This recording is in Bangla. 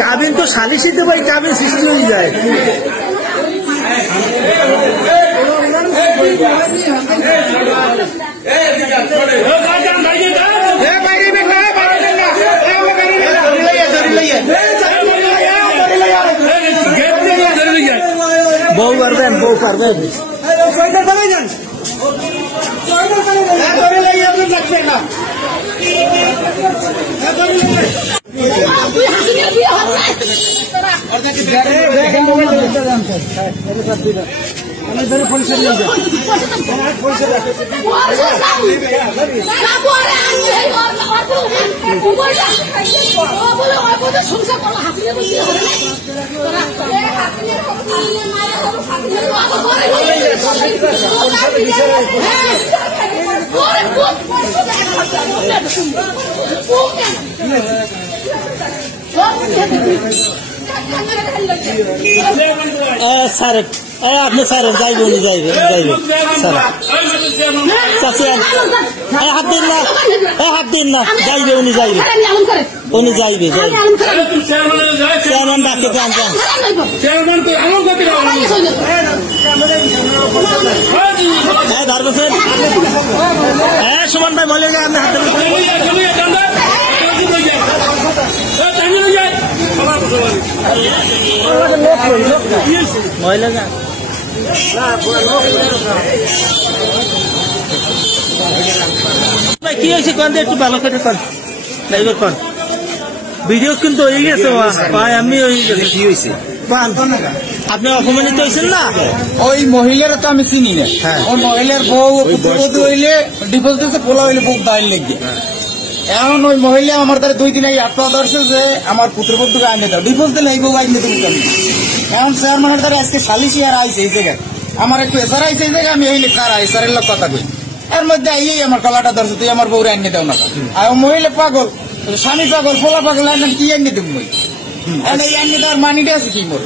কাবিন তো সালিশিতে ভাই কাবিন সৃষ্টি হয়ে যায়। বউ পারবেন বউ পারবেন স্যার আপনি স্যার যাইবে উনি যাইবে যাইবে স্যার হাত দিন না হাত দিন না যাইবে উনি যাইবে উনি যাইবে চেয়ারম্যান ডাকতে চান ধরবেন হ্যাঁ সুমন ভাই বলে গে আপনি হাত মহিলা যা কি হয়েছে কোন একটু ভালো করে কর ড্রাইভার কর ভিডিও কিন্তু হয়ে গেছে ভাই আমি কি হয়েছে আপনি অপমানিত হয়েছেন না? ওই মহিলারা তো আমি চিনি না। ওই মহিলার বউ পুত্রবধূ হইলে ডিভোর্স দিয়েছে, পোলা হইলে বউ দাঁড় লেগে। এখন ওই মহিলা আমার দ্বারা 2 দিন আগে আত্মা ধরছে যে আমার পুত্রবধূকে আইনে দাও, ডিভোর্স দিলে এই বউ আইনে দেবো কেন? এখন চেয়ারম্যানের দ্বারা আজকে সালিশি আর আইসে এই জায়গায়, আমার একটু এসার আইসে এই জায়গায়, আমি এই কার এসারের লোক কথা কই, এর মধ্যে আইয়েই আমার গলাটা ধরছে, তুই আমার বউরে আইনে দাও না। আর মহিলা পাগল, স্বামী পাগল, পোলা পাগল, কি আইনে দেবো? এই আইনে দেওয়ার মানিটা আছে কি মোর?